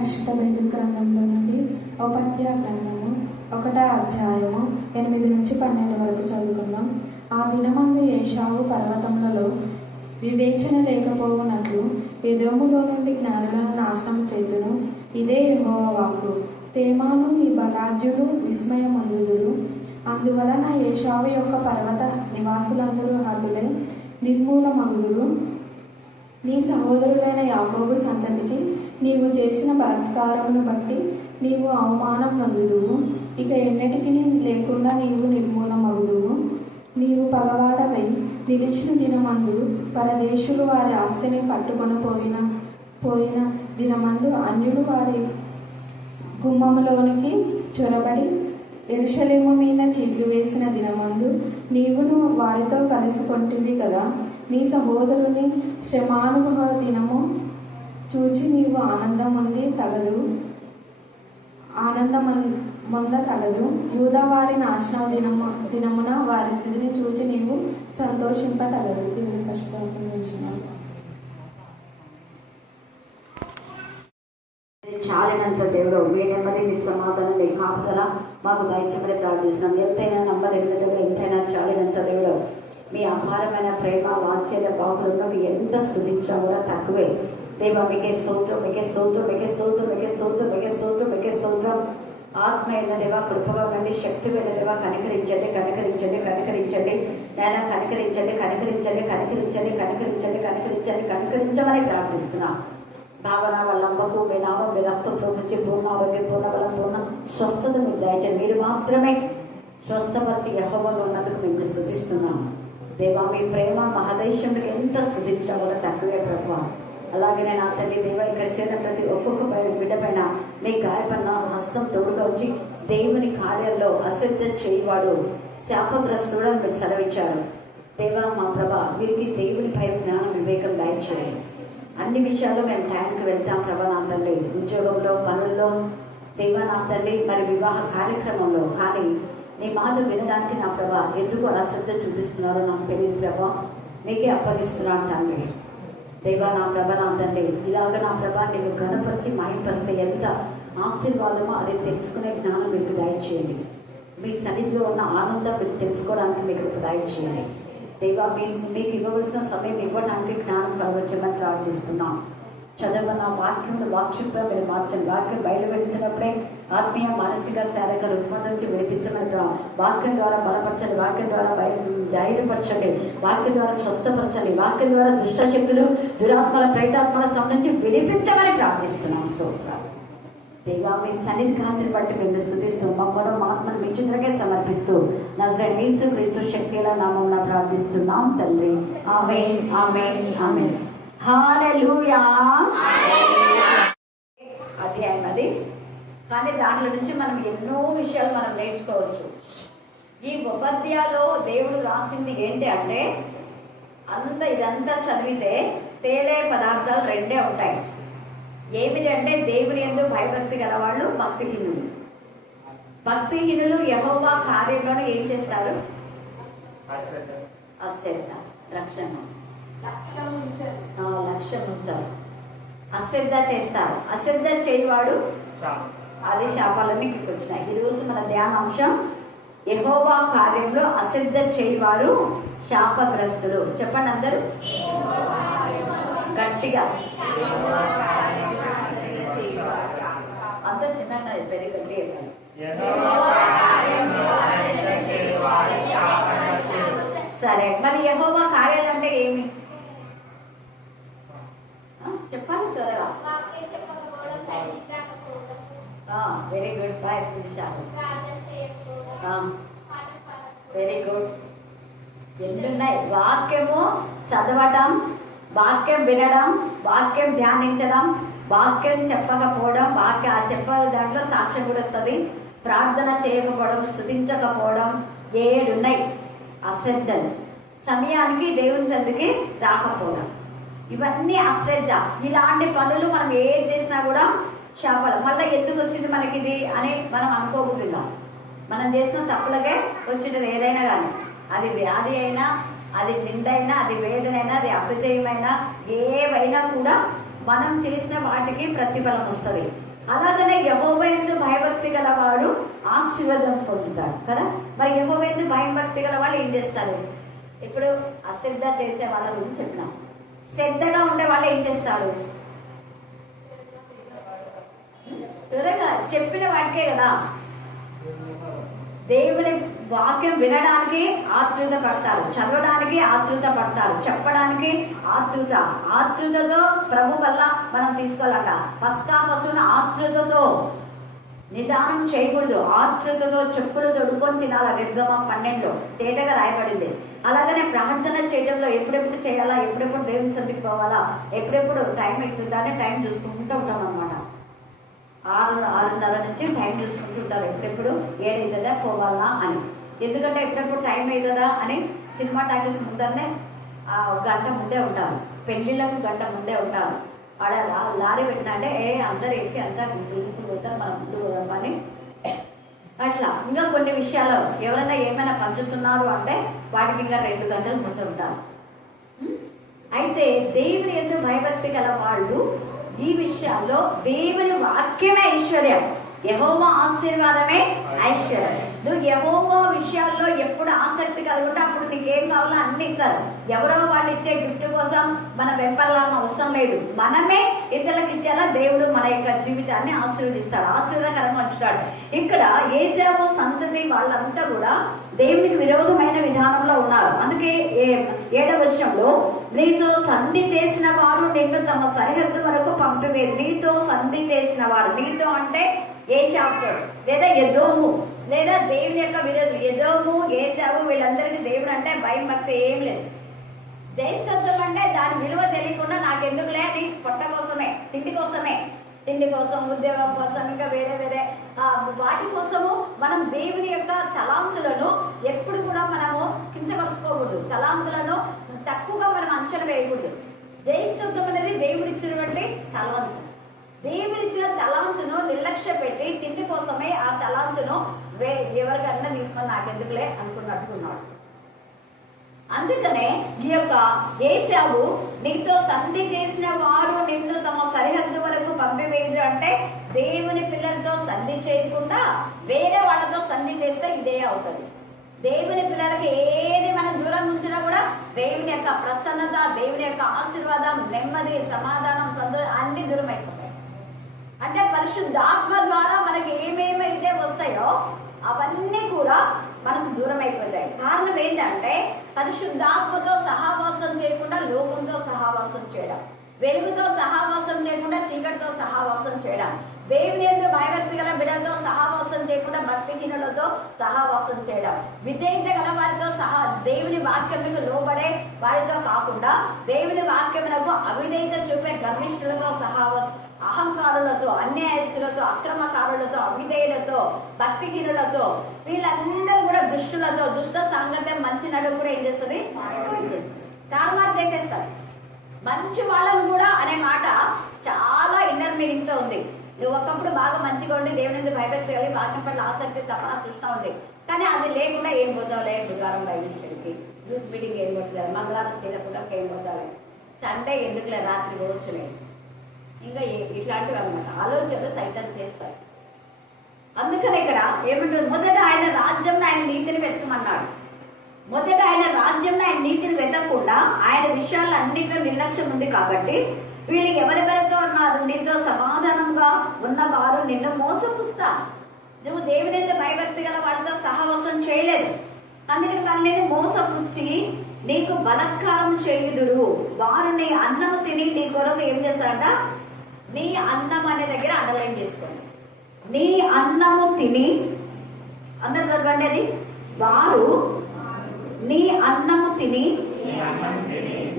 పరిశుద్ధ బైబిల్ గ్రంథంలో నుండి ఉపాధ్యాయ గ్రంథము 1వ అధ్యాయము 8 నుంచి 12 వరకు చదువుకుందాం. ఆ దినమందు ఏశావు పర్వతములలో వివేచన లేకపోవునట్లు ఎదోములో నుండి జ్ఞానులను నాశనం చేతును. ఇదే యెహోవా వాక్కు. తేమాను నీ బలాఢ్యులు విస్మయమొందుదురు. అందువలన ఏశావు యొక్క పర్వత నివాసులందరూ హతులై నిర్మూలమగుదురు. నీ సహోదరులైన యాకోబు సంతతికి నీవు చేసిన బలాత్కారమును బట్టి నీవు అవమానం పొందుదువు. ఇక ఎన్నటికీ లేకుండా నీవు నిర్మూలమగుదువు. నీవు పగవాడవై నిలిచిన దినమందు పరదేశులు వారి ఆస్తిని పట్టుకొని పోయిన దినమందు అన్యులు వారి గుమ్మములోనికి చొరబడి యెరూషలేము మీద చీట్లు వేసిన దినమందు నీవును వారితో కలిసికొంటివి కదా. నీ సహోదరుని శ్రమానుభవ దినము చూచి నీవు ఆనందమొంద తగదు. యూదా వారి నాశన దినమున వారి స్థితిని చూచి నీవు సంతోషింప తగదు. దేవుని కష్టపడుతున్నాను. చాలినంత దేవుడు మీ నెమ్మది మీ సమాధానం మీ కాపుదల మాకు దయచేయమని ప్రార్థిస్తున్నాం. ఎంతైనా నమ్మదగిన దేవుడు, ఎంతైనా చాలినంత దేవుడు, మీ అపారమైన ప్రేమ వాత్సల్య బాగులను మీ ఎంత స్తుతించినా కూడా తక్కువే. దేవా మీకే స్తోత్రం, మీకే స్తోత్రం, మీకే స్తోత్రం, మీకే స్తోత్రం, మీకే స్తోత్రం, మీకే స్తోత్రం. ఆత్మ అయిన దేవా, కృపగా ఉండండి, శక్తి అయిన దేవా, కనికరించండి, కనికరించండి, కనికరించండి నాయన, కనికరించండి, కనికరించండి, కనికరించండి, కనికరించండి, కనికరించండి, కనికరించమని ప్రార్థిస్తున్నాం. భావన వాళ్ళ అమ్మకు మీ నామం మీ రక్తంలో నుంచి పూర్ణ ఆరోగ్యం, పూర్ణ బలం, పూర్ణ స్వస్థత మీకు దయచేయండి. మీరు మాత్రమే స్వస్థపరిచి యెహోవాగా ఉన్నందుకు మేము స్తుతిస్తున్నాం. దేవా మీ ప్రేమ మహాదేశంకి ఎంత స్తుతించాలో తక్కువే ప్రభావ. అలాగే నేను ఆ తల్లి దేవ ఇక్కడ చేరిన ప్రతి ఒక్కొక్క బిడ్డ పైన మీ గాయపన్న హస్తం తోడుగా వచ్చి దేవుని కార్యాల్లో అశ్రద్ధ చేయవాడు శాపగ్రస్తుడు అని మీరు సెలవిచ్చారు. దేవా మా ప్రభా వీరికి దేవునిపై జ్ఞానం వివేకం దయచేయండి. అన్ని విషయాల్లో మేము టైంకి వెళ్తాం ప్రభా నా తండ్రి, ఉద్యోగంలో, పనుల్లో, దేవా నా తండ్రి, మరి వివాహ కార్యక్రమంలో. కానీ నీ మాట వినడానికి నా ప్రభా ఎందుకు అశ్రద్ధ చూపిస్తున్నారో నాకు తెలియదు ప్రభా, నీకే అప్పగిస్తున్నాను తండ్రి. దేవా నా ప్రభ నా తండ్రి, ఇలాగ నా ప్రభా నీవు ఘనపరిచి మహింపరిస్తే ఎంత ఆశీర్వాదమో అది తెలుసుకునే జ్ఞానం మీకు దయచేయండి. మీ సన్నిధిలో ఉన్న ఆనందం మీకు తెలుసుకోవడానికి మీకు దయచేయండి. దేవా మీకు ఇవ్వవలసిన సమయం ఇవ్వడానికి జ్ఞానం కలగొచ్చమని ప్రార్థిస్తున్నాం. చదవన వాక్యంలో వాక్షిప్గా మీరు మార్చండి. వాక్యం బయలు వెళ్తున్నప్పుడే ఆత్మీయ మానసిక శారీరక రుగ్మత నుంచి విడిపించమని వాక్యం ద్వారా బలపరచండి, వాక్యం ద్వారా ధైర్యపరచండి, వాక్యం ద్వారా స్వస్థపరచండి, వాక్యం ద్వారా దుష్ట శక్తులు, దురాత్మల, ప్రేతాత్మల సంబంధించి విడిపించమని ప్రార్థిస్తున్నాం. స్తోత్రాలు దేవా మీ సన్నిధి కాంతిని బట్టి మేము స్తుతిస్తూ మమ్మను ఆత్మను మీ చిత్రకే సమర్పిస్తూ నజరేయుడైన యేసు క్రీస్తు శక్తిగల నామమున ప్రార్థిస్తున్నాం తండ్రి. ఆమేన్, ఆమేన్, ఆమేన్. హల్లెలూయా. అధ్యాయం అది, కానీ దాంట్లో నుంచి మనం ఎన్నో విషయాలు మనం నేర్చుకోవచ్చు. ఈ ఉపధ్యాయంలో దేవుడు రాసింది ఏంటి అంటే ఇదంతా చదివితే తేలే పదార్థాలు రెండే ఉంటాయి. ఏమిటంటే దేవుని యందు భయభక్తి గలవాళ్ళు భక్తిహీనులు. భక్తిహీనులు యెహోవా కార్యంలోనే ఏం చేస్తారు? అశ్రద్ధ, లక్ష్యం ఉంచారు, అశ్రద్ధ చేస్తారు. అశ్రద్ధ చేయవాడు అది శాపాలన్నీ వచ్చినాయి. ఈరోజు మన ధ్యానాంశం యెహోవా కార్యంలో అశ్రద్ధ చేయవారు శాపగ్రస్తులు. చెప్పండి అందరూ గట్టిగా. అంత చిన్నగా పెద్ద గట్టి సరే. మరి యెహోవా కార్యాలు అంటే ఏమి చెప్పాలి త్వరగా. వెరీ గుడ్, బాయ్ నిమిషాలు. Very good. ఎన్నున్నాయి? వాక్యము చదవటం, వాక్యం వినడం, వాక్యం ధ్యానించడం, వాక్యం చెప్పకపోవడం, చెప్పే దాంట్లో సాక్ష్యం కూడా వస్తుంది, ప్రార్థన చేయకపోవడం, స్తుతించకపోవడం, 7 ఉన్నాయి అశ్రద్ధలు. సమయానికి దేవుని సన్నిధికి రాకపోవడం, ఇవన్నీ అశ్రద్ధ. ఇలాంటి పనులు మనం ఏది చేసినా కూడా శాపాలు. మళ్ళీ ఎందుకు వచ్చింది మనకి ఇది అని మనం అనుకోబోతున్నాం. మనం చేసిన తప్పులకే వచ్చింది ఏదైనా కానీ, అది వ్యాధి అయినా, అది నిందైనా, అది వేదనైనా, అది అపజయమైనా, ఏవైనా కూడా మనం చేసిన వాటికి ప్రతిఫలం వస్తుంది. భయభక్తి గలవాడు ఆశీర్వాదం పొందుతాడు కదా. మరి యెహోవా యందు భయభక్తి గల వాళ్ళు ఏం చేస్తారు? ఇప్పుడు అశ్రద్ధ చేసే వాళ్ళ గురించి చెప్పినాం. శ్రద్ధగా ఉండే వాళ్ళు ఏం చేస్తారు? త్వరగా చెప్పిన వాటికే కదా, దేవుని వాక్యం వినడానికి ఆతృత పడతారు, చదవడానికి ఆతృత పడతారు, చెప్పడానికి ఆతృతతో ప్రభు వల్ల మనం తీసుకోవాలంట. పస్కా పశువుని ఆతృతతో నిదానం చేయకూడదు, ఆతృతతో చెప్పులు తొడుకొని తినాలి. నిర్గమం 12 తేటగా రాయబడింది. అలాగనే ప్రార్థన చేయడంలో ఎప్పుడెప్పుడు చేయాలా, ఎప్పుడెప్పుడు దేవుని సన్నిధికి పోవాలా, ఎప్పుడెప్పుడు టైం అవుతుందా అని టైం చూసుకుంటూ ఉంటాం అనమాట. 6:30 నుంచి టైం చూసుకుంటూ ఉంటారు, ఎప్పుడెప్పుడు 7 అవుతుందా పోవాలా అని. ఎందుకంటే ఎప్పుడెప్పుడు టైం అవుతుందా అని సినిమా టాకీస్ ముందరనే గంట ముందే ఉంటారు, పెళ్లిళ్ళకు గంట ముందే ఉంటారు. ఆడ లారీ పెట్టినా అంటే అందరు ఎక్కి అంతా ముందుకు పోతారు, మనం ముందు పోదామని. అట్లా ఇంకా కొన్ని విషయాలు ఎవరైనా ఏమైనా పంచుతున్నారు అంటే వాటికి ఇంకా 2 గంటలు ముందు ఉంటారు. అయితే దేవుని యందు భయభక్తి గల వాళ్ళు ఈ విషయాల్లో దేవుని వాక్యమే ఐశ్వర్యం, యెహోవా ఆశీర్వాదమే ఐశ్వర్యం. నువ్వు యెహోవా విషయాల్లో ఎప్పుడు ఆసక్తి కలుగుంటే అప్పుడు నీకేం కావాలో అన్ని ఇస్తారు. ఎవరో వాళ్ళు ఇచ్చే గిఫ్ట్ కోసం మనం వెంపడాల్సిన అవసరం లేదు. మనమే ఇతరులకు ఇచ్చేలా దేవుడు మన యొక్క జీవితాన్ని ఆశీర్వదిస్తాడు, ఆశీర్వాదకరంగా ఉంచుతాడు. ఇక్కడ ఏశావు సంతతి వాళ్ళంతా కూడా దేవునికి విరోధమైన విధానంలో ఉన్నారు. అందుకే 7వ వచనంలో నీతో సంధి చేసిన వారు నిన్ను తమ సరిహద్దు వరకు పంపివేది. నీతో సంధి చేసిన వారు, నీతో అంటే ఏశావు లేదా ఎదోము లేదా దేవుని యొక్క విరోధులు. ఎదోము ఏశావు వీళ్ళందరికీ దేవుడు అంటే భయం భక్తి ఏం లేదు. జయశబ్దం అంటే దాని విలువ తెలియకుండా నాకెందుకులే, నీ పొట్ట కోసమే, తిండి కోసం, ఉద్యోగం కోసం, ఇంకా వేరే వేరే వాటి కోసము మనం దేవుని యొక్క తలాంతులను ఎప్పుడు కూడా మనము కించపరుచుకోకూడదు, తలాంతులను తక్కువగా మనం అంచనా వేయకూడదు. జయశబ్దం అనేది దేవుడిచ్చినటువంటి తలాంతు. దేవుడిచ్చిన తలాంతును నిర్లక్ష్య పెట్టి తిండి కోసమే ఆ తలాంతును ఎవరికన్నా తీసుకొని నాకెందుకులే అనుకున్నట్టుకున్నాడు. అందుకనే ఈ యొక్క ఏశావు నీతో సంధి చేసిన వారు నిన్ను తమ సరిహద్దు వరకు పంపివేయరు అంటే దేవుని పిల్లలతో సంధి చేయకుండా వేరే వాళ్ళతో సంధి చేస్తే ఇదే అవుతుంది. దేవుని పిల్లలకి ఏది మనం దూరం ఉంచినా కూడా దేవుని యొక్క ప్రసన్నత, దేవుని యొక్క ఆశీర్వాదం, నెమ్మది, సమాధానం, సంతోషం అన్ని దూరం అయిపోతాయి. అంటే పరిశుద్ధాత్మ ద్వారా మనకి ఏమేమైతే వస్తాయో అవన్నీ కూడా మనకు దూరం అయిపోతాయి. కారణం ఏంటంటే పరిశుద్ధాత్మతో సహవాసం చేయకుండా లోకంతో సహవాసం చేయడం, వెలుగుతో సహవాసం చేయకుండా చీకటితో సహవాసం చేయడం, దేవుని యందు భయభక్తి గల బిడ్డలతో సహవాసం చేయకుండా భక్తిహీనులతో సహవాసం చేయడం, విధేయత గల వారితో దేవుని వాక్యములకు లోబడే వారితో కాకుండా దేవుని వాక్యములకు అవిధేయత చూపే గర్విష్ఠులతో సహవాసం, అహంకారులతో, అన్యాయస్తులతో, అక్రమకారులతో, అవిధేయులతో, భక్తిహీనులతో, వీళ్ళందరూ కూడా దుష్టులతో, దుష్ట సంగతి మంచి నడుపు కూడా ఏం చేస్తుంది, తారుమారు చేసేస్తారు. మంచి వాళ్ళని కూడా అనే మాట చాలా ఇన్నర్ మీనింగ్ తో ఉంది. నువ్వు ఒకప్పుడు బాగా మంచిగా ఉండి దేవుని భయభక్తి కలిగి వాక్యం పట్ల ఆసక్తి తపన చూస్తూ ఉంది, కానీ అది లేకుండా ఏం పోతావులే, బుధవారం బైబిల్ స్టడీకి, యూత్ మీటింగ్ ఏం పోతుంది, మంగళవారం తినకుండా ఏం పోతావు, సండే ఎందుకులే రాత్రి పోవచ్చులే, ఇంకా ఇట్లాంటివి అన్నమాట ఆలోచనలు సైతం చేస్తారు. అందుకని ఇక్కడ ఏమంటారు, మొదట ఆయన రాజ్యం ఆయన నీతిని వెతకమన్నాడు. మొదట ఆయన రాజ్యం ఆయన నీతిని వెతకకుండా ఆయన విషయాలు అన్నింటిలో నిర్లక్ష్యం ఉంది కాబట్టి వీళ్ళకి ఎవరెవరితో ఉన్నారు, నీతో సమాధానంగా ఉన్నవారు నిన్ను మోసపుస్తా. నువ్వు దేవుడైతే భయభక్తి గల వాళ్ళతో సహవాసం చేయలేదు, అందుకని వాళ్ళని మోసపుచ్చి నీకు బలత్కారం చేయుదురు. వారు నీ అన్నము తిని నీ కొరకు ఏం చేస్తారంట, నీ అన్నం అనే దగ్గర అండర్లైన్ చేసుకోండి. నీ అన్నము తిని, అందరు చదవండి అది, వారు నీ అన్నము తిని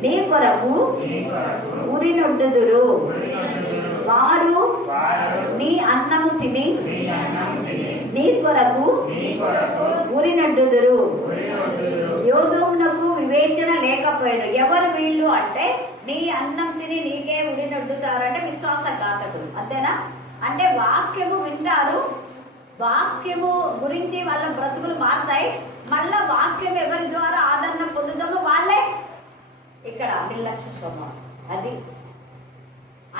నీ కొరకు ఉరినొడ్డుదురు. వారు నీ అన్నము తిని నీ కొరకు ఉరినొడ్డుదురు. యోధమునకు వివేచన లేకపోయాను. ఎవరు వీళ్ళు అంటే నీ అన్నం తిని నీకే ఉరినొడ్డుతారంటే విశ్వాసఘాతకులు, అంతేనా? అంటే వాక్యము వింటారు, వాక్యము గురించి వాళ్ళ బ్రతుకులు మారుతాయి, మళ్ళా వాక్యం ఎవరి ద్వారా ఆదరణ పొందుతామో వాళ్ళే ఇక్కడ నిర్లక్ష్య స్వభావం. అది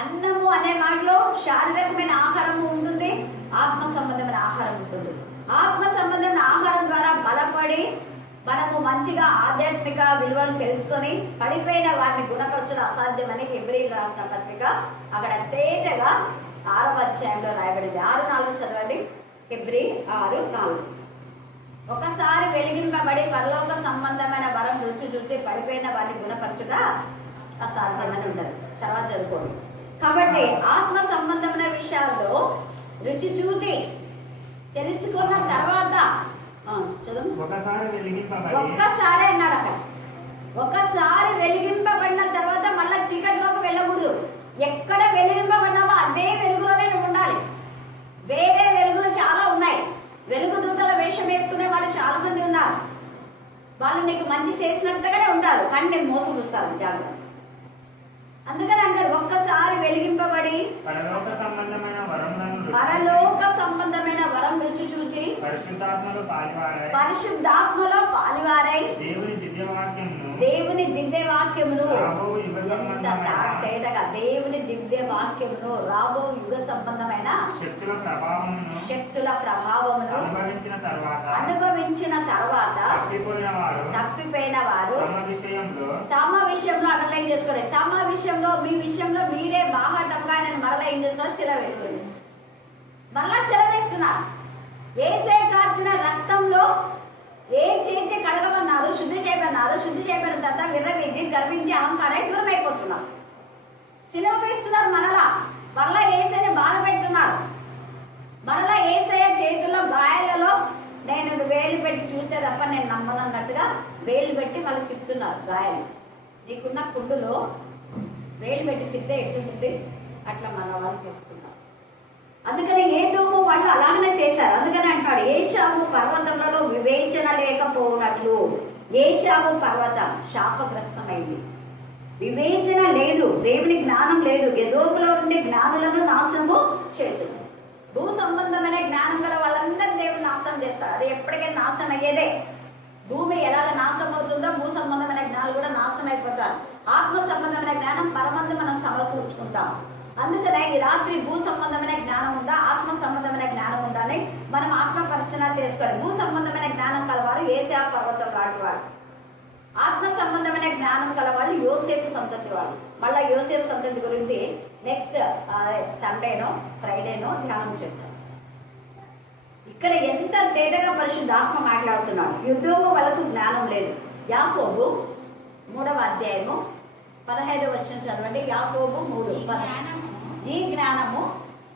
అన్నము అనే మాటలో శారీరకమైన ఆహారము ఉంటుంది, ఆత్మ సంబంధమైన మనము మంచిగా ఆధ్యాత్మిక విలువలు తెలుసుకొని పడిపోయిన వారిని గుణపరచడం అసాధ్యమని హెబ్రీయులకు రాసిన పత్రిక అక్కడ తేటగా 6వ అధ్యాయంలో రాయబడింది. 6:4 చదవండి. హెబ్రీ 6:4. ఒకసారి వెలిగింపబడి పరలోక సంబంధమైన వరం రుచి చూసి పడిపోయిన వారిని గుణపరచుట అసాధ్యమని ఉంటుంది. తర్వాత చదువుకోండి. కాబట్టి ఆత్మ సంబంధమైన విషయాల్లో రుచి చూసి తెలుసుకున్న తర్వాత ఒక్కసారి అన్నాడు అక్కడ. ఒకసారి వెలిగింపబడిన తర్వాత మళ్ళా చీకటిలోకి వెళ్ళకూడదు. ఎక్కడ వెలిగింపబడినామో అదే వెలుగులోనే నువ్వు ఉండాలి. వేరే వెలుగులు చాలా ఉన్నాయి. వెలుగు దూతల వేషం వేసుకునే వాళ్ళు చాలా మంది ఉన్నారు. వాళ్ళు నీకు మంచి చేసినట్టుగానే ఉంటారు, కానీ నేను మోసం చూస్తాను. జాగ్రత్త. అందుకని అంటారు ఒక్కసారి వెలిగింపబడి పరలోక సంబంధమైన వరం రుచి చూచి పరిశుద్ధాత్మలో పాలివారై దేవుని దివ్య వాక్యమును తేటగా దేవుని దివ్య వాక్యమును రాబో యుగ సంబంధమైన శక్తుల ప్రభావమును అనుభవించిన తర్వాత తప్పిపోయిన వారు తమ విషయంలో అండర్లైన్ చేసుకోండి. తమ విషయంలో మీ విషయంలో మీరే బాహాటంగా నేను మరలా ఏం చేస్తున్నా చెలవేస్తుంది. మరలా చెలవేస్తున్నారు. ఏసే కార్చిన రక్తంలో ఏం చేసి కడగమన్నారు, శుద్ధి చేయమన్నారు. శుద్ధి చేయబడిన తర్వాత విర్రవీగి గర్వించి అహంకారం దూరం అయిపోతున్నారు. సిలువపిస్తున్నారు. మరలా ఏసైని బాధ పెడుతున్నారు. మరలా ఏసయ్య చేతుల్లో గాయాలలో నేను వేలు పెట్టి చూస్తే తప్ప నేను నమ్మనన్నట్టుగా వేలు పెట్టి మళ్ళీ తిప్పుతున్నారు. గాయాలు నీకున్న కుండులో వేలు పెట్టి తిప్పితే ఎట్లుంటుంది అట్లా మన వాళ్ళు చేసుకున్నారు. అందుకని ఏదోమో వాళ్ళు అలాగనే చేశారు. అందుకని అంటాడు ఏషావు పర్వతములలో వివేచన లేకపోనట్లు. ఏషావు పర్వతం శాపగ్రస్తమైంది. వివేచన లేదు, దేవుని జ్ఞానం లేదు. ఎదోములో ఉండే జ్ఞానులను నాశనము చేతులు. భూ సంబంధమైన జ్ఞానం గల వాళ్ళందరూ దేవుని నాశనం చేస్తారు. అది ఎప్పటికైనా నాశనం అయ్యేదే. భూమి ఎలాగ నాశనం అవుతుందో భూ సంబంధమైన జ్ఞానం కూడా నాశనం అయిపోతారు. ఆత్మ సంబంధమైన జ్ఞానం పరమందు మనం సమకూర్చుకుంటాం. అందుకనే ఈ రాత్రి భూ సంబంధమైన జ్ఞానం ఉందా, ఆత్మ సంబంధమైన జ్ఞానం ఉందా అని మనం ఆత్మ పరిశీలన చేసుకోవాలి. భూ సంబంధమైన జ్ఞానం కలవారు ఏసా పర్వతం లాంటివారు. ఆత్మ సంబంధమైన జ్ఞానం కలవాళ్ళు యోసేపు సంతతి వాళ్ళు. మళ్ళా యోసేపు సంతతి గురించి నెక్స్ట్ సండేనో ఫ్రైడేనో ధ్యానం చేద్దాం. ఇక్కడ ఎంత తేటగా పరిశుద్ధ ఆత్మ మాట్లాడుతున్నాడు. యుద్ధము వాళ్ళకు జ్ఞానం లేదు. యాకోబు 3వ అధ్యాయము 15వ వచనం చదవండి. యాకోబు 3:15. ఈ జ్ఞానము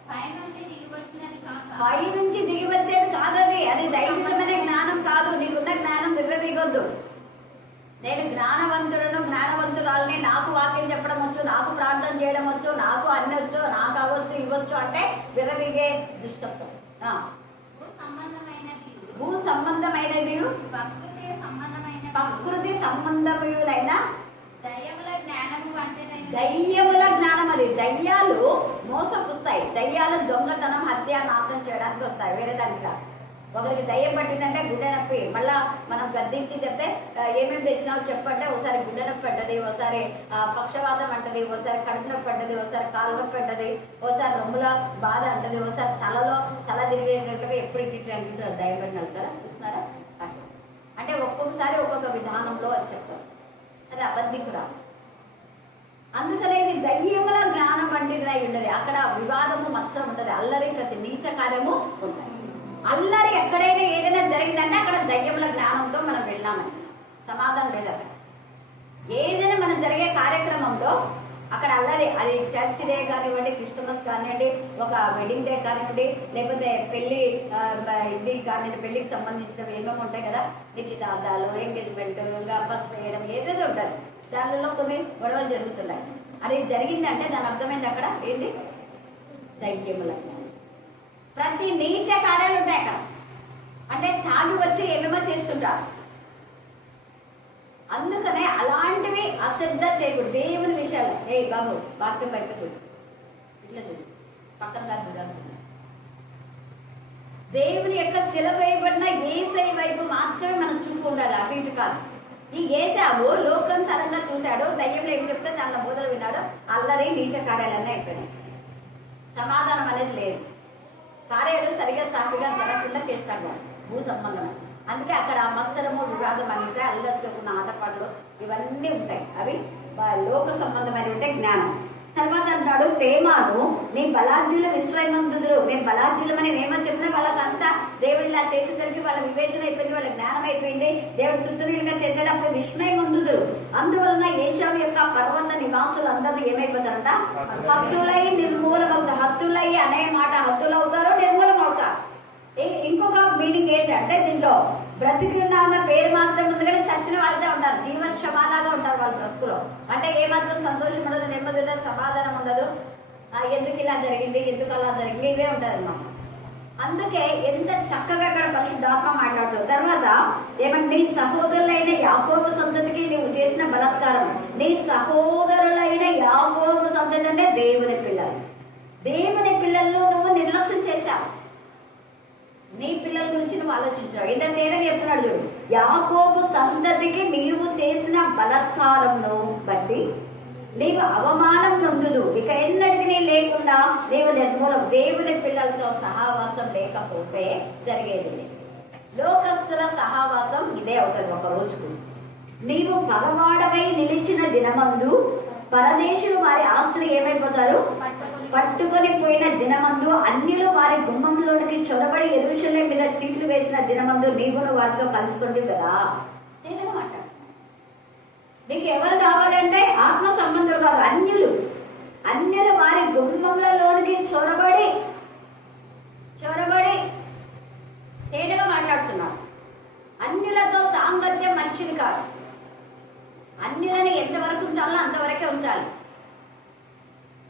పై నుంచి దిగి వచ్చేది కాదది. అది దైవికమైన జ్ఞానం కాదు. నీకున్న జ్ఞానం విర్రవీగొద్దు. నేను జ్ఞానవంతురాలని, నాకు వాక్యం చెప్పడం వచ్చు, నాకు ప్రార్థన చేయడం వచ్చు, నాకు అన్ని వచ్చు, నాకు అవ్వచ్చు ఇవ్వచ్చు అంటే విర్రవీగే దుష్టత్వం. భూ సంబంధమైనది ప్రకృతి సంబంధములైన దయ్యముల జ్ఞానం. అది దయ్యాలు మోసపుస్తాయి. దయ్యాలు దొంగతనం, హత్య, నాశనం చేయడానికి వస్తాయి. వేరే దానికి ఒకరికి దయ్యం పట్టిందంటే గుండె నొప్పి. మళ్ళా మనం గద్దించి చెప్తే ఏమేమి తెచ్చినావు చెప్పంటే ఒకసారి గుండె నొప్పి అంటది, ఒకసారి పక్షవాతం అంటది, ఒకసారి కడుపు నొప్పి అంటది, ఒకసారి కాలు నొప్పి అంటది, ఒకసారి రొమ్ముల బాధ అంటది, ఒకసారి తల తిరిగేటట్టుగా ఎప్పుడు ఇట్టి అంటుంటారు దయ్యం పట్టినారు కదా. చూస్తున్నారా? అంటే ఒక్కొక్కసారి ఒక్కొక్క విధానంలో అని చెప్తారు. అది అబద్ధికురా. అందుకనే ఇది దయ్యముల జ్ఞానం పండితులై ఉండదు. అక్కడ వివాదము మత్సరం ఉంటుంది. అల్లరి, ప్రతి నీచ కార్యము ఉంటాయి. అల్లరి ఎక్కడైనా ఏదైనా జరిగిందంటే అక్కడ దయ్యముల జ్ఞానంతో మనం వెళ్ళామని సమాధానం లేదు. అక్కడ ఏదైనా మనం జరిగే కార్యక్రమంలో అక్కడ అల్లరి, అది చర్చ్ డే కానివ్వండి, క్రిస్టమస్ కానివ్వండి, ఒక వెడ్డింగ్ డే కానివ్వండి, లేకపోతే పెళ్లి ఇది కానివ్వండి, పెళ్లికి సంబంధించినవి ఏమేమి ఉంటాయి కదా, నిశ్చితార్థాలు, ఎంగేజ్మెంట్, పసుపు వేయడం, ఏదేదో ఉంటుంది. దానిలో కొన్ని గొడవలు జరుగుతున్నాయి. అది జరిగిందంటే దాని అర్థమైంది అక్కడ ఏంటి? దయ్యముల జ్ఞానం. ప్రతి నీచ కార్యాలు ఉంటాయి అక్కడ. అంటే తాగి వచ్చి ఏమేమో చేస్తుంటారు. అందుకనే అలాంటివి అశ్రద్ధ చేయకూడదు. దేవుని విషయాలు ఏ బాబు వాక్యం పెట్టకూడదు. ఇట్లా పక్కన కాదు. దేవుని యొక్క శిలవేయబడిన ఏసై వైపు మాత్రమే మనం చూపు ఉండాలి. అటు ఇటు కాదు. ఈ ఏసావు లోకం సరంగా చూశాడు. దయ్యంలో ఏం చెప్తే దానిలో బోధలు విన్నాడు. అల్లరి నీచ కార్యాలన్నీ అయిపోయినాయి. సమాధానం అనేది లేదు. కార్యాలు సరిగా సాఫీగా జరగకుండా చేస్తాడు. భూ సంబంధం అందుకే అక్కడ మత్సరము, వివాదం అంటే అల్లరితో ఉన్న ఆటపాటలు ఇవన్నీ ఉంటాయి. అవి లోక సంబంధమైన ఉంటాయి. జ్ఞానం. తర్వాత అంటాడు తేమాను నీ బలాఢ్యుల విశ్వమందుదురు. మేము బలాఢ్యులమని ఏమని చెప్పినా వాళ్ళకంతా దేవుడు ఇలా చేసేసరికి వాళ్ళ వివేచన అయిపోయింది, వాళ్ళ జ్ఞానం అయిపోయింది. దేవుడు తుత్తునీలుగా చేసేటప్పుడు విస్మయమందుదురు. అందువలన ఏషావు యొక్క పర్వత నివాసులు అందరూ ఏమైపోతారంట? హత్తులై నిర్మూలమవుతారు. హత్తులై అనే మాట హత్తులవుతారు, నిర్మూలం అవుతారు. ఇంకొక మీనింగ్ ఏంటంటే దీంట్లో బ్రతికి ఉన్న పేరు మాత్రం ఉంది కానీ చచ్చిన వాళ్ళతో ఉంటారు. జీవశమాలాగా ఉంటారు వాళ్ళ బ్రతుకులో. అంటే ఏమాత్రం సంతోషం ఉండదు, నెమ్మది ఉండదు, సమాధానం ఉండదు. ఎందుకు ఇలా జరిగింది, ఎందుకు అలా జరిగింది, ఇవే ఉంటారు అన్నమాట. అందుకే ఎంత చక్కగా అక్కడ పరిశుద్ధాత్మ మాట్లాడుతారు. తర్వాత ఏమంటే నీ సహోదరులైన యాకోబు సంతతికి నీవు చేసిన బలాత్కారం. నీ సహోదరులైన యాకోబు సంతతి అంటే దేవుని పిల్లలు. దేవుని పిల్లల్లో నువ్వు నిర్లక్ష్యం చేశావు. నీ పిల్లల గురించి నువ్వు ఆలోచించావు. ఇంత తేడా చెప్తున్నాడు చూడు. యాకోబు సంతతికి నీవు చేసిన బలాత్కారంను బట్టి నీవు అవమానం నొందుదు. ఇక ఎన్నటికి లేకుండా నీవు నిర్మూలం. దేవుని పిల్లలతో సహవాసం లేకపోతే జరిగేది లోకస్తుల సహవాసం ఇదే అవుతుంది. ఒక రోజుకు నీవు పగవాడవై నిలిచిన దినమందు పరదేశులు వారి ఆస్తులు ఏమైపోతారు? పట్టుకొని పోయిన దినమందు అన్యులు వారి గుమ్మంలోనికి చొరబడి యెరూషలేము మీద చీట్లు వేసిన దినమందు నీవును వారితో కలుసుకుంటే కదా. నేనమాట నీకు ఎవరు కావాలంటే ఆత్మ సంబంధులు కాదు, అన్యులు. అన్యులు వారి గుమ్మంలోనికి చొరబడి తేటగా మాట్లాడుతున్నాడు. అన్యులతో సాంగత్యం మంచిది కాదు. అన్యులని ఎంతవరకు ఉంచాలో అంతవరకే ఉంచాలి.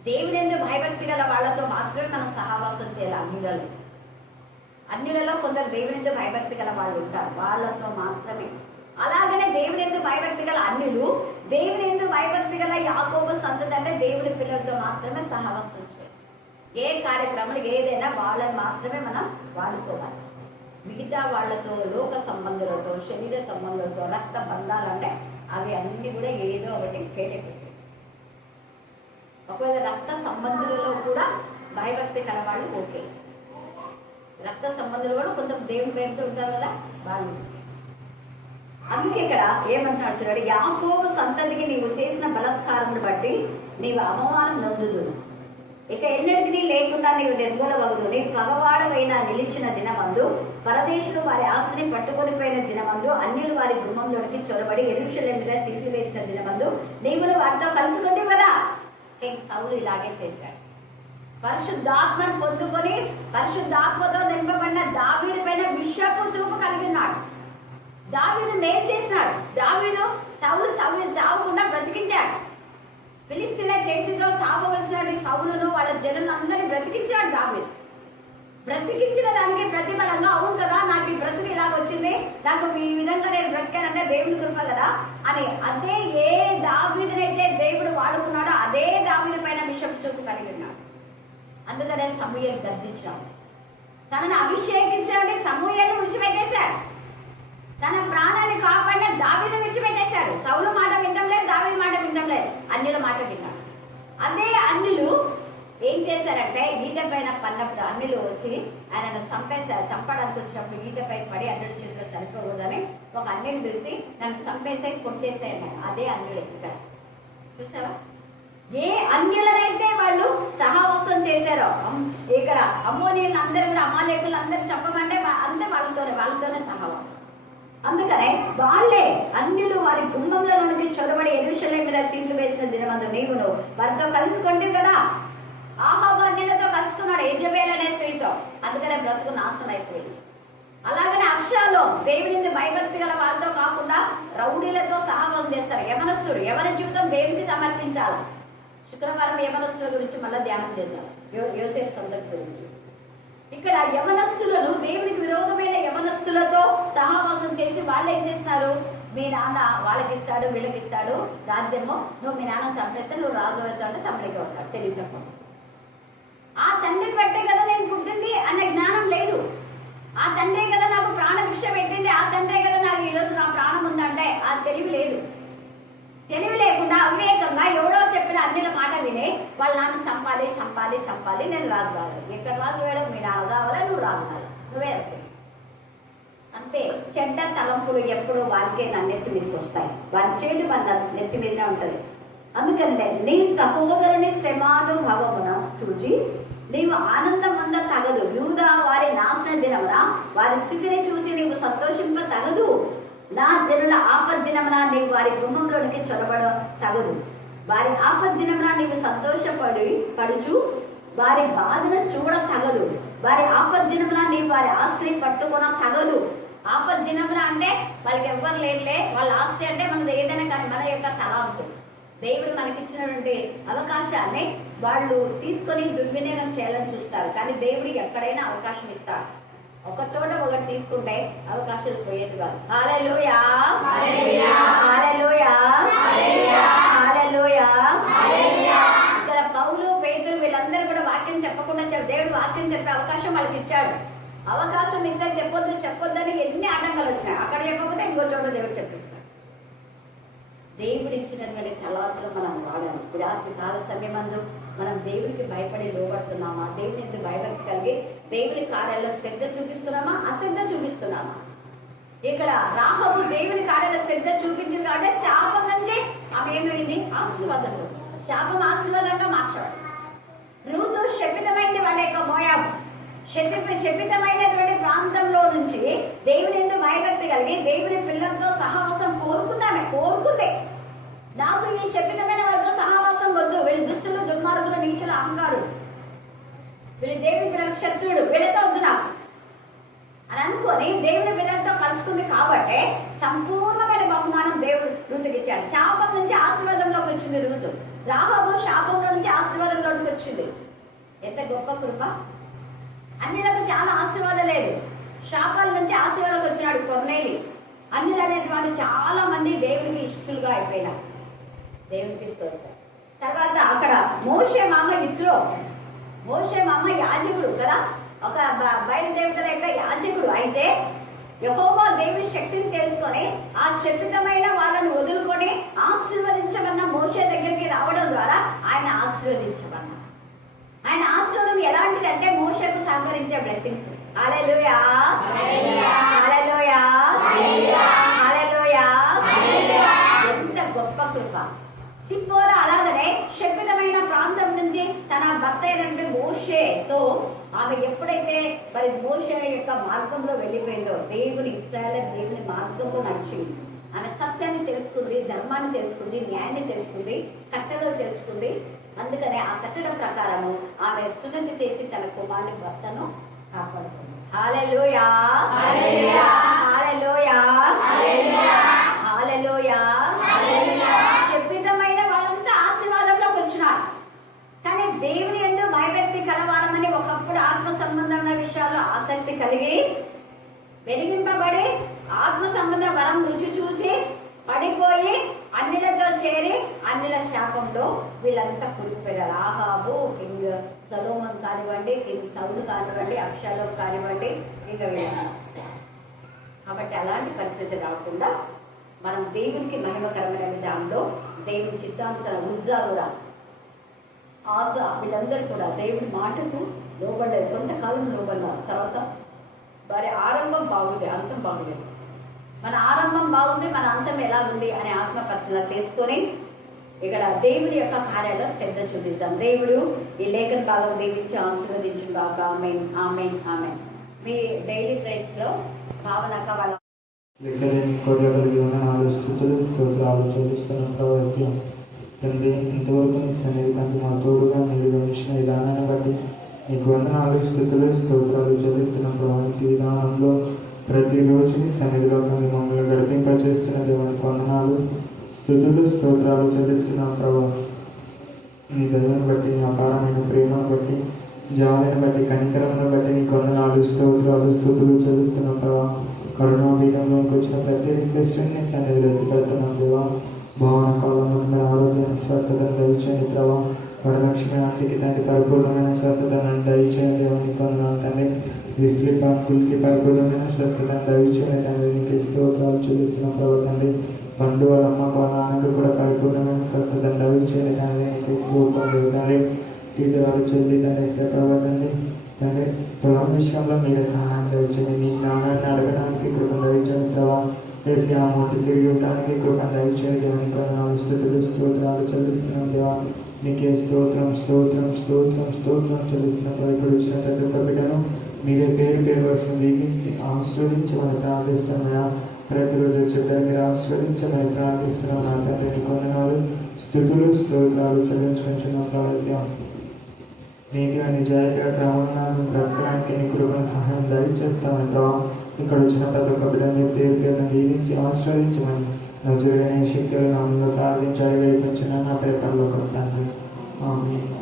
దేవుని యందు భయభక్తి గల వాళ్లతో మాత్రమే మనం సహవాసం చేయాలి. అన్యులలో కొందరు దేవుని యందు భయభక్తి గల వాళ్ళు ఉంటారు, వాళ్ళతో మాత్రమే. అలాగనే దేవుని యందు భయభక్తి గల అన్యులు, దేవుని యందు భయభక్తి గల యాకోబు సంతతి అంటే దేవుని పిల్లలతో మాత్రమే సహవాసం చేయాలి. ఏ కార్యక్రమాలు ఏదైనా వాళ్ళని మాత్రమే మనం వాడుకోవాలి. మిగతా వాళ్లతో, లోక సంబంధులతో, శరీర సంబంధులతో, రక్త బంధాలు అంటే అవి అన్ని కూడా ఏదో ఒకటి కేటెక్కి. ఒకవేళ రక్త సంబంధులలో కూడా భయభక్తి కలవాళ్ళు ఓకే. రక్త సంబంధులు కూడా కొంత దేవుని ప్రేమతో ఉంటారు కదా వాళ్ళు. అందుకే ఇక్కడ ఏమంటున్నాడు చూడండి. యాకోబు సంతతికి నీవు చేసిన బలాత్కారం బట్టి నీవు అవమానం నొందుదు. ఇక ఎన్నటికీ లేకుండా నీవు నిర్మూలమగుదు. నీవు పగవాడవైనా నిలిచిన దినమందు పరదేశులు వారి ఆస్తిని పట్టుకొని పోయిన దినమందు అన్యులు వారి గుమ్మంలోనికి చొరబడి యెరూషలేము మీద చీట్లు వేసిన దినమందు నీవును వారితో కలుసుకుంటే కదా. సౌలు ఇలాగే చేశాడు. పరిశుద్ధాత్మను పొందుకొని పరిశుద్ధాత్మతో నింపబడిన దావీదు పైన విషపు చూపు కలిగి ఉన్నాడు. దావీదు మేలు చేసినాడు. దావీదు సౌలు చావకుండా బ్రతికించాడు. ఫిలిష్తీయుల చేతితో చావవలసిన సౌలును వాళ్ళ జనులను అందరినీ బ్రతికించాడు దావీదు. బ్రతికించిన దానికి ప్రతిఫలంగా అవును కదా నాకు ఈ బ్రతుకు ఇలాగ వచ్చింది, నాకు ఈ విధంగా నేను బ్రతికానంటే దేవుని కృప కదా అని అదే ఏ దావీదునైతే దేవుడు వాడుకున్నాడో అదే దావీదు పైన విషపు చూపు కలిగి ఉన్నాడు. అందుకనే సమూయేలు గద్దించాడు. తనను అభిషేకించాడు, సమూయేలు విడిచిపెట్టేశాడు. తన ప్రాణాన్ని కాపాడిన దావీదు విడిచిపెట్టేశాడు. సౌలు మాట వినడం లేదు, దావీదు మాట వినడం లేదు, అన్యుల మాట విన్నాడు. అదే అన్యులు ఏం చేశారంటే ఈట పైన పన్నప్పుడు అన్యులు వచ్చి ఆయనను చంపేశారు. చంపడానికి వచ్చినప్పుడు ఈటపై పడి అన్యుడి చేతిలో చనిపోకూడదని ఒక అన్యుని పిలిచి నన్ను చంపేసే కొట్టేసాయన్నాడు. అదే అన్యుడు ఇక్కడ చూసావా. ఏ అన్యులనైతే వాళ్ళు సహవాసం చేశారో ఇక్కడ అమ్మోనీయులు అందరూ కూడా అమాలేకులు అందరూ చెప్పమంటే అంతే వాళ్ళతోనే సహవాసం. అందుకనే వాళ్ళే అన్యులు వారి గుమ్మంలోనికి చొరబడి యెరూషలేము మీద చీట్లు వేసిన దినమందు నీవును వారితో కలుసుకుంటే కదా. ఆహాబు అన్యులతో కలుస్తున్నాడు, యెజబెల్ అనే స్త్రీతో. అందుకనే బ్రతుకు నాశనం అయిపోయింది. అలాగనే అబ్షాలోం దేవుని భయభక్తి గల వాళ్ళతో కాకుండా రౌడీలతో సహవాసం చేస్తారు. యవనస్తుడు యవన జీవితం దేవునికి సమర్పించాలి. శుక్రవారం యవనస్తుల గురించి మళ్ళీ ధ్యానం చేద్దాం, యోసేపు సంతతి గురించి. ఇక్కడ యవనస్తులను దేవునికి విరోధమైన యవనస్తులతో సహవాసం చేసి వాళ్ళు ఏం చేస్తున్నారు, మీ నాన్న వాళ్ళకి ఇస్తాడు వీళ్ళకి ఇస్తాడు రాజ్యము, నువ్వు మీ నాన్న చంపేస్తే నువ్వు రాజు అవుతాడు, చంపడికి ఉంటాడు. తెలియదు. ఆ తండ్రిని బట్టే కదా నేను పుట్టింది అనే జ్ఞానం లేదు. ఆ తండ్రే కదా నాకు ప్రాణ భిక్ష పెట్టింది, ఆ తండ్రే కదా నాకు ఈరోజు నా ప్రాణం ఉందంటే ఆ తెలివి లేదు. తెలివి లేకుండా అవివేకంగా ఎవడో చెప్పిన అన్నిల మాట విని వాళ్ళ నాన్న చంపాలి చంపాలి చంపాలి, నేను రాజు కావాలి. ఎక్కడ రాజు వేయడం, మీ నాన్న కావాలి, నువ్వు రాజు కావాలి, నువ్వే అంతే. చెడ్డ తలంపులు ఎప్పుడు వారికే నా నెత్తి మీదకి వస్తాయి. వారి చేటు మన నెత్తి మీదనే ఉంటుంది. అందుకనే నీ సహోదరుని శ్రమానుభవమున చూచి నీవు ఆనందమంద తగదు. యూదా వారి నాశన దినమున వారి స్థితిని చూచి నీవు సంతోషింప తగదు. నా జనుల ఆపద్దినమున నీవు వారి గుమ్మంలోనికి చొరబడ తగదు. వారి ఆపద్దినమున నీవు పడుచు వారి బాధను చూడ తగదు. వారి ఆపద్దినమున నీవు వారి ఆస్తిని పట్టుకున్న తగదు. ఆపద్దినమున అంటే వాళ్ళకి ఎవ్వరు లేదులే, వాళ్ళ ఆస్తి అంటే మనది ఏదైనా కానీ మన యొక్క తలాంతు దేవుడు మనకిచ్చినటువంటి అవకాశాన్ని వాళ్ళు తీసుకొని దుర్వినియోగం చేయాలని చూస్తారు. కానీ దేవుడు ఎక్కడైనా అవకాశం ఇస్తాడు. ఒక చోట ఒకటి తీసుకుంటే అవకాశాలు పోయేది కాదు. హల్లెలూయా, హల్లెలూయా, హల్లెలూయా. ఇక్కడ పౌలు, పేతురు వీళ్ళందరూ కూడా వాక్యం చెప్పకుండా దేవుడు వాక్యం చెప్పే అవకాశం వాళ్ళకి ఇచ్చాడు. అవకాశం ఇస్తే చెప్పొద్దని ఎన్ని ఆటంకాలు వచ్చినాయి. అక్కడ చెప్పకపోతే ఇంకో చోట దేవుడు చెప్పిస్తాడు. దేవుడు ఇచ్చినటువంటి తలాంతులు మనం వాడాలి. రాత్రి కాల సమయమందు మనం దేవుడికి భయపడి లోబడుతున్నామా? దేవుని ఎందుకు భయభక్తి కలిగి దేవుని కార్యాల్లో శ్రద్ధ చూపిస్తున్నామా, అశ్రద్ధ చూపిస్తున్నామా? ఇక్కడ రాహబు దేవుని కార్యాల్లో శ్రద్ధ చూపించింది కాబట్టి శాపం నుంచి ఆమె ఏమైంది? ఆశీర్వాదంలో. శాపం ఆశీర్వాదంగా మార్చాడు. రూతు శపితమైంది వాళ్ళ యొక్క మోయాబు. శపితమైనటువంటి ప్రాంతంలో నుంచి దేవుని ఎందుకు భయభక్తి కలిగి దేవుని పిల్లలతో సహవాసం కోరుకుంది. నాకు ఈ శపితమైన వాళ్ళతో సహవాసం వద్దు, వీళ్ళు దుష్టులు, దుర్మార్గులు, నీచులు, అహంకారులు, వీళ్ళు దేవుని పిల్లలకు శత్రుడు, వీళ్ళతో వద్దు నాకు అని అనుకొని దేవుని పిల్లలతో కలుసుకుంది. కాబట్టి సంపూర్ణమైన బహుమానం దేవుడు రూతుకి ఇచ్చాడు. శాపం నుంచి ఆశీర్వాదంలోకి వచ్చింది రూతు. రాహబు శాపంలో నుంచి ఆశీర్వాదంలోకి వచ్చింది. ఎంత గొప్ప కృప! అన్నిలకు చాలా ఆశీర్వాదం లేదు, శాపాల నుంచి ఆశీర్వాదంలోకి వచ్చినాడు కొర్నేలి. అన్నిలు అనేటువంటి చాలా మంది దేవునికి ఇష్టలుగా అయిపోయినారు. దేవునికి స్తోత్రం. తర్వాత అక్కడ మోషే మామ ఇత్రో, మోషే మామ యాజకుడు కదా, ఒక బయలుదేవతల యొక్క యాజకుడు. అయితే యెహోవా దేవుని శక్తిని తెలుసుకొని ఆ శక్తితమైన వాళ్ళను వదులుకొని ఆశీర్వదించమన్న మోషే దగ్గరికి రావడం ద్వారా ఆయన ఆశీర్వదించమన్నారు. ఆయన ఆశీర్వాదం ఎలాంటిదంటే మోషేకు సహకరించే బ్లెస్సింగ్స్. హల్లెలూయా, హల్లెలూయా, హల్లెలూయా. ఎంత గొప్ప కృప! సిప్పోరా అలాగనే శపితమైన ప్రాంతం నుంచి తన భర్త అయినటువంటి మోషేతో ఆమె ఎప్పుడైతే మరి మోషే యొక్క మార్గంలో వెళ్ళిపోయిందో, దేవుని ఇశ్రాయేలు దేవుని మార్గంలో నడిచింది. ఆమె సత్యాన్ని తెలుసుకుంది, ధర్మాన్ని తెలుసుకుంది, న్యాయాన్ని తెలుసుకుంది, కట్టడలు తెలుసుకుంది. అందుకనే ఆ కట్టడం ప్రకారము ఆమె సున్నతి చేసి తన కుమారుని భర్తను కాపాడుకుంది. హల్లెలూయా, హల్లెలూయా, హల్లెలూయా, హల్లెలూయా. శపితమైన వాళ్ళంతా ఆశీర్వాదంలోకి వచ్చినారు. కానీ దేవుని యందు భయభక్తి కలవారమని ఒకప్పుడు ఆత్మ సంబంధమైన విషయాల్లో ఆసక్తి కలిగి వెలిగింపబడి ఆత్మ సంబంధ వరం రుచి చూచి పడిపోయి అన్నిలతో చేరి అన్నిల శాపంలో వీళ్ళంతా కురిపోయారు. ఆహాబు, కింగ్ సొలొమోన్ కానివ్వండి, కింగ్ సౌలు కానివ్వండి, అబ్షాలోం కానివ్వండి, ఇంకా వీళ్ళ. కాబట్టి అలాంటి పరిస్థితి రాకుండా మనం దేవునికి మహిమకరమైన విధానంలో దేవుని చిత్తానుసారం ఉజ్జా కూడా ఆగా వీళ్ళందరూ కూడా దేవుడి మాటకు లోబడ్డారు. కొంతకాలం లోబడ్డారు. తర్వాత వారి ఆరంభం బాగుంది, అంతం బాగులేదు. మన ఆరంభం బాగుంది, మన అంతం ఎలా ఉంది అనే ఆత్మ పరిశీలన చేసుకొని ఇక్కడ దేవుడి యొక్క కార్యాల్లో శ్రద్ధ చూపిస్తాం. దేవుడు ఈ లేఖన భాగం దీవించి ఆశీర్వదించు గాక. ఆమేన్, ఆమేన్, ఆమేన్. మీ డైలీ ప్రేయర్స్ లో భావనక వాళ్ళ స్థుతులు స్తోత్రాలు చెల్లిస్తున్న ప్రవేశం తండ్రి, ఇంతవరకు నీ సన్నిధికి మా తోడుగా మీరు గమనించిన విధానాన్ని బట్టి నీకు వందనాలు, స్థుతులు స్తోత్రాలు చెల్లిస్తున్న ప్రభావిత విధానంలో ప్రతిరోజు నీ సన్నిధిలో మమ్మల్ని గడిపింపచేస్తున్న దేవునికి వందనాలు, స్థుతులు స్తోత్రాలు చెల్లిస్తున్న ప్రభావ. నీ దయను బట్టి, నీ అపారమైన ప్రేమను బట్టి, జాలిని బట్టి, కనికరమును బట్టి నీకు వందనాలు, స్తోత్రాలు స్థుతులు చెల్లిస్తున్న ప్రభావ. కరోనా పీఠంలోకి వచ్చిన ప్రతి రిక్వెస్ట్ని సన్నిధిలో ఎత్తుకెళ్తున్నాం దేవా. భావన కాలంలో ఆరోగ్యాన్ని స్వస్థతను దయచేయండి ప్రభావ. వరలక్ష్మి ఆంటీకి తండ్రి పరిపూర్ణమైన స్వస్థతను దయచేయండి దేవానికి వందనాలు తండ్రి. విఫ్లిప్ అంకుల్కి పరిపూర్ణమైన స్వస్థతను దయచేయండి తండ్రి. నీకు స్తోత్రాలు చెల్లిస్తున్న ప్రభావ తండ్రి. పండు వాళ్ళ అమ్మ వాళ్ళ నాన్నకు కూడా పరిపూర్ణమైన స్వస్థతను దయచేయండి తండ్రి. నీకు స్తోత్రాలు తండ్రి. టీచర్ వాళ్ళు చెల్లి తండ్రి ప్రభావ తండ్రి. తండ్రి పొలం విషయంలో మీరే సహాయం దయచేయండి. మీ జ్ఞానాన్ని అడగడానికి కృపను దయచేయండి ప్రభావ. వేసి ఆ మూటి తిరిగి ఉండడానికి కృపను దయచేయండి. దేవునికి వందనాలు, స్తుతులు స్తోత్రాలు చెల్లిస్తున్నాం దేవా. నీకే స్తోత్రం స్తోత్రం స్తోత్రం స్తోత్రం చెల్లిస్తున్నాం. ఇప్పుడు వచ్చిన ప్రతి ఒక్క బిడ్డను మీరే పేరు పేరు వరుసను దీవించి ఆశీర్వదించమని ప్రార్థిస్తున్నాయా. ప్రతిరోజు చెప్పారు మీరు ఆశీర్వదించమని ప్రార్థిస్తున్నాం. నా తండ్రి నీకు వందనాలు, స్తుతులు స్తోత్రాలు చెల్లించుకుంటున్నాం ప్రభావ. నీతిగా నిజాయితీగా క్రమంగా బ్రతకడానికి నీ కృపను సహాయం దయచేస్తామని ప్రభావ. ఇక్కడ వచ్చిన ప్రతి ఒక్క బిడ్డని పేరు పేరును దీవించి ఆశీర్వదించమని నువ్వు జరిగిన శక్తులు నామంలో ప్రార్థించాలి. వేయించిన నా పేపర్లో తండ్రి ఆమేన్.